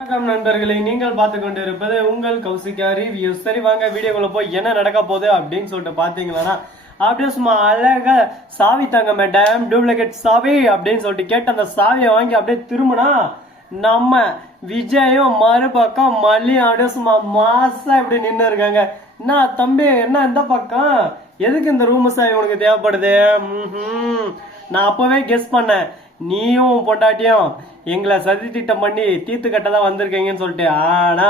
வணக்கம் நண்பர்களை, நீங்கள் பார்த்து கொண்டு இருப்பது உங்கள் கௌசிகா ரிவ்யூ. சரி வாங்க வீடியோக்குள்ள போய் என்ன நடக்க போகுது அப்படின்னு சொல்லிட்டு பாத்தீங்கன்னா, அப்படியே சும்மா அழகா சாவி தாங்க மேடம், டூப்ளிகேட் சாவி அப்படின்னு சொல்லிட்டு கேட்டு அந்த சாவியை வாங்கி அப்படியே திரும்பினா நம்ம விஜயும் மறுபக்கம் மல்லியும் அப்படியே சும்மா மாசா இப்படி நின்று இருக்காங்க. என்ன தம்பி, என்ன இந்த பக்கம் எதுக்கு இந்த ரூம் சாவி உனக்கு தேவைப்படுது? நான் அப்பவே கெஸ் பண்ணேன், நீயும் பொண்டாட்டியும் எங்களை சதி திட்டம் பண்ணி தீர்த்து கட்ட தான் வந்திருக்கீங்கன்னு சொல்லிட்டு. ஆனா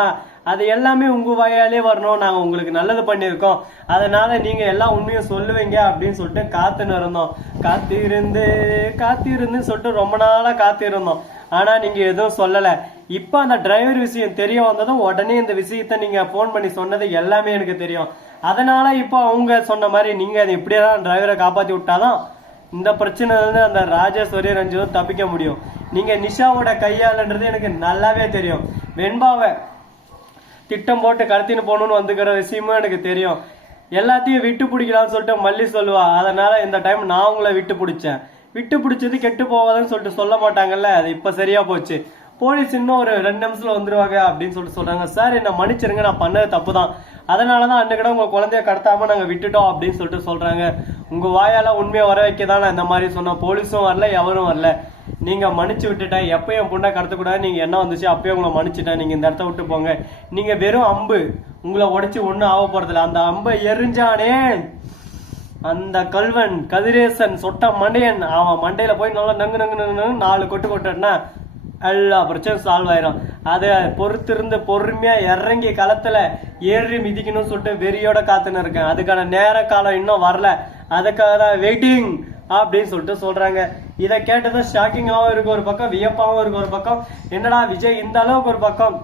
அது எல்லாமே உங்க வாயாலே வரணும், நாங்க உங்களுக்கு நல்லது பண்ணியிருக்கோம், அதனால நீங்க எல்லாம் உண்மையும் சொல்லுவீங்க அப்படின்னு சொல்லிட்டு காத்துன்னு இருந்தோம். காத்திருந்து சொல்லிட்டு ரொம்ப நாளா காத்திருந்தோம். ஆனா நீங்க எதுவும் சொல்லல. இப்ப அந்த டிரைவர் விஷயம் தெரிய வந்ததும் உடனே இந்த விஷயத்த நீங்க போன் பண்ணி சொன்னது எல்லாமே எனக்கு தெரியும். அதனால இப்போ அவங்க சொன்ன மாதிரி நீங்க அதை இப்படியேதான் டிரைவரை காப்பாத்தி விட்டாதான் இந்த பிரச்சனை வந்து அந்த ராஜேஸ்வரி ரஞ்சிதும் தப்பிக்க முடியும். நீங்க நிஷாவோட கையாளன்றது எனக்கு நல்லாவே தெரியும். வெண்பாவை திட்டம் போட்டு கடத்தின்னு போகணும்னு வந்துக்கிற விஷயமும் எனக்கு தெரியும். எல்லாத்தையும் விட்டு பிடிக்கலாம்னு சொல்லிட்டு மல்லி சொல்லுவா. அதனால இந்த டைம் நான் உங்களை விட்டு பிடிச்சேன். விட்டு பிடிச்சது கெட்டு போவாதுன்னு சொல்லிட்டு சொல்ல மாட்டாங்கல்ல, அது இப்ப சரியா போச்சு. போலீஸ் இன்னும் ஒரு 2 நிமிஷத்துல வந்துருவாங்க அப்படின்னு சொல்லிட்டு சொல்றாங்க. சார் என்ன மன்னிச்சிருங்க, நான் பண்ணது தப்பு தான், அதனாலதான் அன்னைக்கிட்ட உங்க குழந்தைய கடத்தாம நாங்க விட்டுட்டோம் அப்படின்னு சொல்லிட்டு சொல்றாங்க. உங்க வாயால உண்மையை வர வைக்கதான் நான் இந்த மாதிரி சொன்னேன். போலீஸும் வரல, எவரும் வரல, நீங்க மன்னிச்சு விட்டுட்டேன். எப்பயும் என் பொண்ணை கடத்தக்கூடாது நீங்க என்ன வந்துச்சு, அப்பயே உங்களை மன்னிச்சுட்டேன், நீங்க இந்த இடத்த விட்டு போங்க. நீங்க வெறும் அம்பு, உங்களை உடைச்சு ஒண்ணும் ஆக போறதில்ல. அந்த அம்பை எரிஞ்சானே அந்த கல்வன் கதிரேசன் சொட்ட மண்டையன், அவன் மண்டையில போய் நல்லா நங்கு நங்கு நங்கு 4 கொட்டு கொட்டா எல்லா பிரச்சனையும் சால்வ் ஆயிரும். அதை பொறுத்திருந்து பொறுமையா இறங்கி களத்துல ஏறி மிதிக்கணும்னு சொல்லிட்டு வெறியோட காத்துன்னு இருக்கேன். அதுக்கான நேர காலம் இன்னும் வரல, அதுக்காக தான் வெயிட்டிங் அப்படின்னு சொல்லிட்டு சொல்றாங்க. இதை கேட்டதும் ஷாக்கிங்காவும் இருக்கு ஒரு பக்கம், வியப்பாவும் இருக்கு ஒரு பக்கம். என்னடா விஜய் இந்த அளவுக்கு ஒரு பக்கம்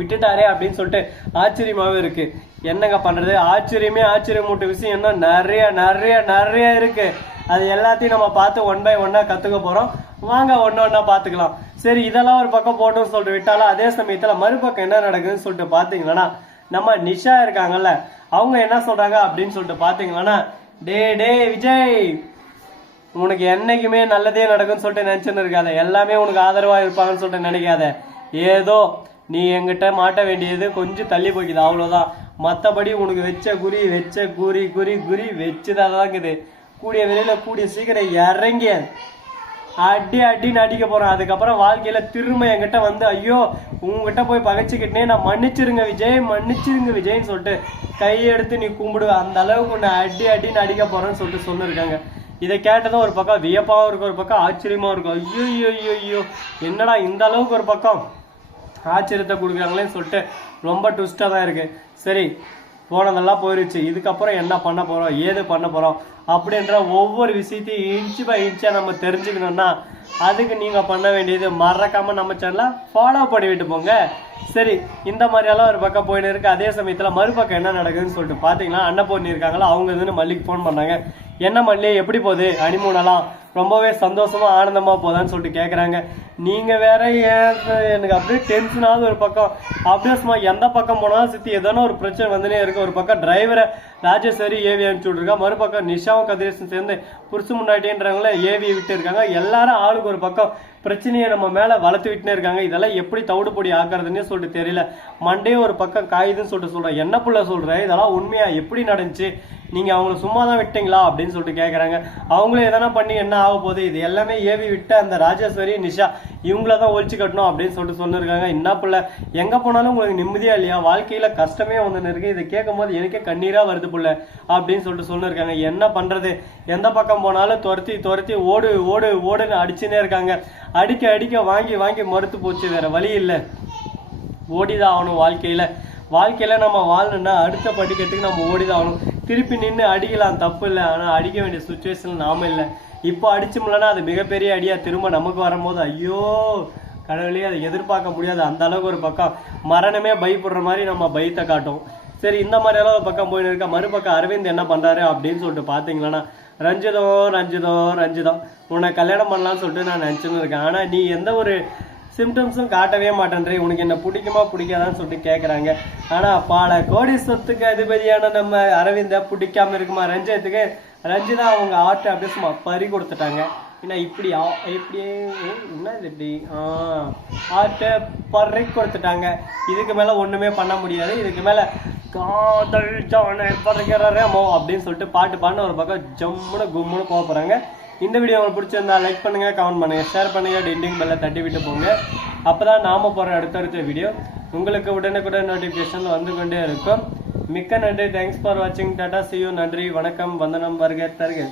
விட்டுட்டாரே அப்படின்னு சொல்லிட்டு ஆச்சரியமாவே இருக்கு. என்னங்க பண்றது, ஆச்சரியமூட்ட விஷயம் இன்னும் நிறைய நிறைய நிறைய இருக்கு. அது எல்லாத்தையும் நம்ம பார்த்து 1 by 1 கத்துக்க போறோம். வாங்க ஒன்னா பாத்துக்கலாம். சரி, இதெல்லாம் ஒரு பக்கம் போட்டோம்னு சொல்லிட்டு விட்டாலும் அதே சமயத்துல மறுபக்கம் என்ன நடக்குதுன்னு சொல்லிட்டு பாத்தீங்கன்னா, நம்ம நிஷா இருக்காங்கல்ல, அவங்க என்ன சொல்றாங்க அப்படின்னு சொல்லிட்டு பாத்தீங்கன்னா, டே விஜய், உனக்கு என்னைக்குமே நல்லதே நடக்கும்னு சொல்லிட்டு நினைச்சுன்னு இருக்காத, எல்லாமே உனக்கு ஆதரவா இருப்பாங்கன்னு சொல்லிட்டு நினைக்காத. ஏதோ நீ எங்கிட்ட மாட்ட வேண்டியது கொஞ்சம் தள்ளி போய்க்குது, அவ்வளவுதான். மற்றபடி உனக்கு வச்ச குறி வச்சுதான் இருக்குது. கூடிய விலையில கூடிய சீக்கிரம் இறங்கி அடின்னு அடிக்க போறேன். அதுக்கப்புறம் வாழ்க்கையில திரும்ப என்கிட்ட வந்து ஐயோ உங்ககிட்ட போய் பகைச்சுக்கிட்டே நான் மன்னிச்சிருங்க விஜய்ன்னு சொல்லிட்டு கையெடுத்து நீ கும்பிடுவ. அந்த அளவுக்கு உன்னை அடின்னு அடிக்க போறேன்னு சொல்லிட்டு சொல்லிருக்காங்க. இதை கேட்டதும் ஒரு பக்கம் வியப்பாவும் இருக்கும், ஒரு பக்கம் ஆச்சரியமாவும் இருக்கும். ஐயோ என்னடா இந்த அளவுக்கு ஒரு பக்கம் ஆச்சரியத்தை கொடுக்குறாங்களேன்னு சொல்லிட்டு ரொம்ப ட்விஸ்டா தான் இருக்கு. சரி, போனதெல்லாம் போயிருச்சு, இதுக்கப்புறம் என்ன பண்ண போறோம், ஏது பண்ண போறோம் அப்படின்ற ஒவ்வொரு விஷயத்தையும் இன்ச்சு பை இன்ச்சா நம்ம தெரிஞ்சுக்கணும்னா அதுக்கு நீங்க பண்ண வேண்டியது மறக்காம நம்ம சேனலை ஃபாலோ பண்ணிவிட்டு போங்க. சரி, இந்த மாதிரியெல்லாம் ஒரு பக்கம் போயின்னு இருக்கு. அதே சமயத்துல மறுபக்கம் என்ன நடக்குதுன்னு சொல்லிட்டு பாத்தீங்கன்னா, அன்னபூர்ணி இருக்காங்களா, அவங்க இதுன்னு மல்லிக்கு போன் பண்ணாங்க. என்ன மல்லி எப்படி போகுது, ஹனிமூனெல்லாம் ரொம்பவே சந்தோஷமா ஆனந்தமா போதான்னு சொல்லிட்டு கேட்குறாங்க. நீங்க வேற எனக்கு அப்படியே டென்ஷனாவது ஒரு பக்கம், அப்படியே சும்மா எந்த பக்கம் போனாலும் சித்தி ஏதோ ஒரு பிரச்சனை வந்துனே இருக்கு. ஒரு பக்கம் டிரைவரை ராஜேஸ்வரி ஏவி அனுப்பிச்சு விட்டுருக்கா, மறுபக்கம் நிஷாவும் கதிரேசன் சேர்ந்து புருஷ முன்னாடின்றவங்கள ஏவி விட்டு இருக்காங்க. எல்லாரும் ஆளுக்கு ஒரு பக்கம் பிரச்சனையை நம்ம மேல வளர்த்து விட்டுனே இருக்காங்க. இதெல்லாம் எப்படி தவிடு பொடி ஆக்குறதுன்னு சொல்லிட்டு தெரியல. மண்டே ஒரு பக்கம் காயுதுன்னு சொல்லிட்டு சொல்றேன். என்ன புள்ள சொல்றேன், இதெல்லாம் உண்மையா எப்படி நடந்துச்சு, நீங்க அவங்கள சும்மா தான் விட்டீங்களா அப்படின்னு சொல்லிட்டு கேட்கறாங்க. அவங்களும் எதனா பண்ணி என்ன ஆக போகுது, இது எல்லாமே ஏவி விட்டு அந்த ராஜேஸ்வரி நிஷா இவங்களதான் ஒழிச்சு கட்டணும் அப்படின்னு சொல்லிட்டு சொல்லிருக்காங்க. என்ன புள்ள, எங்க போனாலும் உங்களுக்கு நிம்மதியா இல்லையா, வாழ்க்கையில கஷ்டமே வந்து இருக்கு, இதை கேட்கும் போது எனக்கே கண்ணீரா வருது புள்ள அப்படின்னு சொல்லிட்டு சொல்லிருக்காங்க. என்ன பண்றது, எந்த பக்கம் போனாலும் துரத்தி ஓடுன்னு அடிச்சுன்னே இருக்காங்க. அடிக்க வாங்கி மறுத்து போச்சு, வேற வழி இல்லை, ஓடிதான் ஆகணும். வாழ்க்கையில நம்ம வாழணும்னா அடுத்த படிக்கட்டுக்கு நம்ம ஓடிதான் ஆகணும். திருப்பி நின்று அடிக்கலாம், தப்பு இல்லை, ஆனா அடிக்க வேண்டிய சுச்சுவேஷன் நாம இல்லை. இப்போ அடிச்சோம்லன்னா அது மிகப்பெரிய அடியா திரும்ப நமக்கு வரும்போது ஐயோ கடவுளே, அதை எதிர்பார்க்க முடியாது. அந்த அளவுக்கு ஒரு பக்கம் மரணமே பயப்படுற மாதிரி நம்ம பயத்தை காட்டும். சரி, இந்த மாதிரி எல்லாம் ஒரு பக்கம் போயின்னு இருக்க. மறுபக்கம் அரவிந்த் என்ன பண்றாரு அப்படின்னு சொல்லிட்டு பாத்தீங்கன்னா, ரஞ்சிதம் உன்னை கல்யாணம் பண்ணலாம்னு சொல்லிட்டு நான் நினைச்சுன்னு இருக்கேன். ஆனா நீ எந்த ஒரு சிம்டம்ஸும் காட்டவே மாட்டேன்றே, உனக்கு என்ன பிடிக்குமா பிடிக்காதான்னு சொல்லிட்டு கேட்குறாங்க. ஆனா பல கோடி சொத்துக்கு அதிபதியான நம்ம அரவிந்த பிடிக்காம இருக்குமா ரஞ்சிதா அவங்க ஆட்டை அப்படியே சும்மா பறி கொடுத்துட்டாங்க. என்ன இப்படி இப்படியே என்ன இது இப்படி ஆட்டு பறி கொடுத்துட்டாங்க. இதுக்கு மேல ஒண்ணுமே பண்ண முடியாது. இதுக்கு மேல காதல் ஜானை பறக்கிறமோ அப்படின்னு சொல்லிட்டு பாட்டு பாடின ஒரு பக்கம் ஜம்முன்னு கும்முன்னு போக போறாங்க. இந்த வீடியோ உங்களுக்கு பிடிச்சிருந்தா லைக் பண்ணுங்க, கமெண்ட் பண்ணுங்க, ஷேர் பண்ணுங்க, டிண்டிங் பெல்ல தட்டி விட்டு போங்க. அப்பதான் நாம போற அடுத்தடுத்த வீடியோ உங்களுக்கு உடனுக்குடன் நோட்டிபிகேஷன் வந்து கொண்டே இருக்கும். மிக்க நன்றி. தேங்க்ஸ் ஃபார் வாட்சிங். Tata, see you. நன்றி, வணக்கம், வந்தனம், வருக தருக.